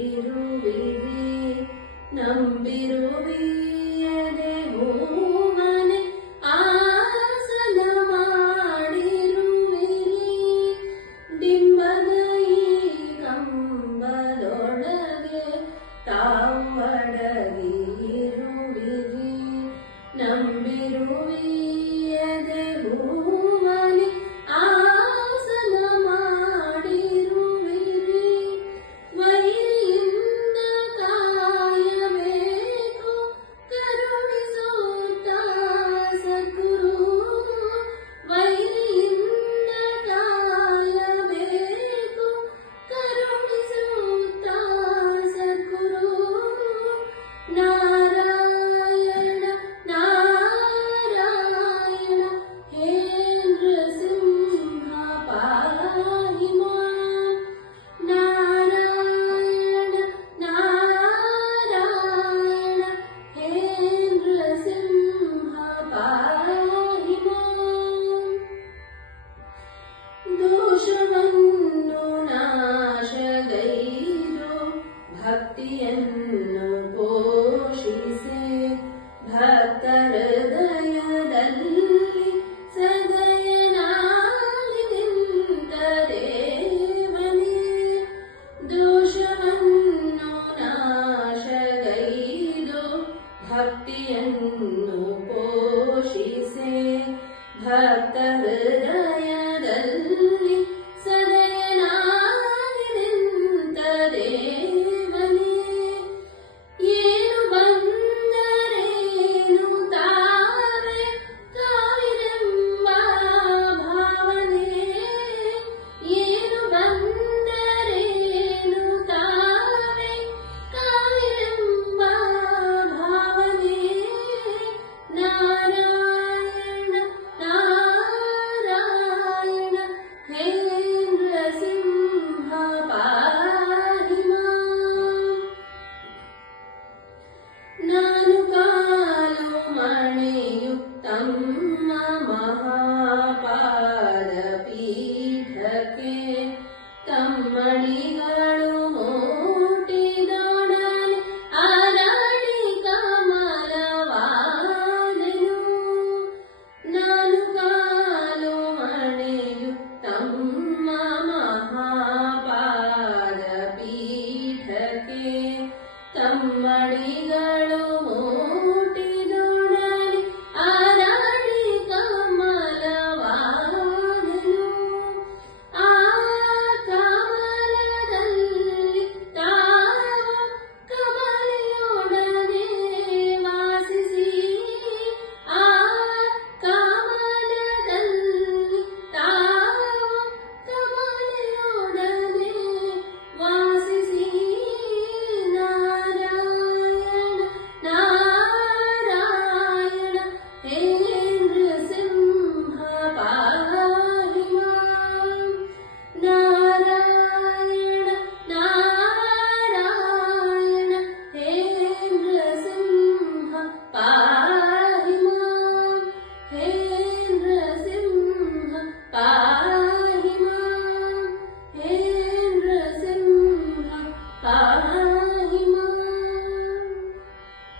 ತಾವಡಲಿರುವಿರಿ ನಂಬಿರುವಿಯದೆ ಭೂಮನೆ ಆಸನ ಮಾಡಿರುವಿರಿ ಡಿಂಬದ ಈ ಕಂಬದೊಳಗೆ ತಾವಡಲಿರುವಿರಿ ನಂಬಿರುವಿಯದೆ ಭೂಮನೆ ಆಸನ ಮಾಡಿರುವಿರಿ ವೈರಿಯಿಂದ ಕಾಯಬೇಕು ಕರುಣಿಸುತ್ತ ಸದ್ಗುರು ವೈರಿಯಿಂದ ಕಾಯಬೇಕು ಕರುಣಿಸುತ್ತ ಸದ್ಗುರು ನಾರಾಯಣ ನಾರಾಯಣ ಹೇ ನೃಸಿಂಹ ಪಾಹಿ ಮಾಂ ನಾರಾಯಣ ನಾರಾಯಣ ಹೇ ನೃಸಿಂಹ ಪಾಹಿ ಮಾಂ ದೋಷವನ್ನು ನಾಶಗೈದು ಭಕ್ತಿಯನ್ನು ಪೋಷಿಸಿ ಭಕ್ತರ ಹೃದಯದಲ್ಲಿ ಸದಯನಾಗಿ ನಿಂತ ದೇವನೇ ದೋಷವನ್ನು ನಾಶಗೈದು ಭಕ್ತಿಯನ್ನು ಪೋಷಿಸಿ ಭಕ್ತರ ಹೃದಯದಲ್ಲಿ ಸದಯನಾಗಿ ನಿಂತ ದೇವನೇ ಏನು ಬಂದರೇನು ತಾವೇ ಕಾವಿರೆಂಬ ಭಾವನೆ ಏನು ಬಂದರೇನು ತಾವೇ ಕಾವಿರೆಂಬ ಭಾವನೆ ನಾರಾಯಣ ನಾರಾಯಣ ಹೇ ನೃಸಿಂಹ ಪಾಹಿ ಮಾಂ ನಾನು ಕಾಲು ಮಣಿಯುತ್ತಮ್ಮ ಮಹಾ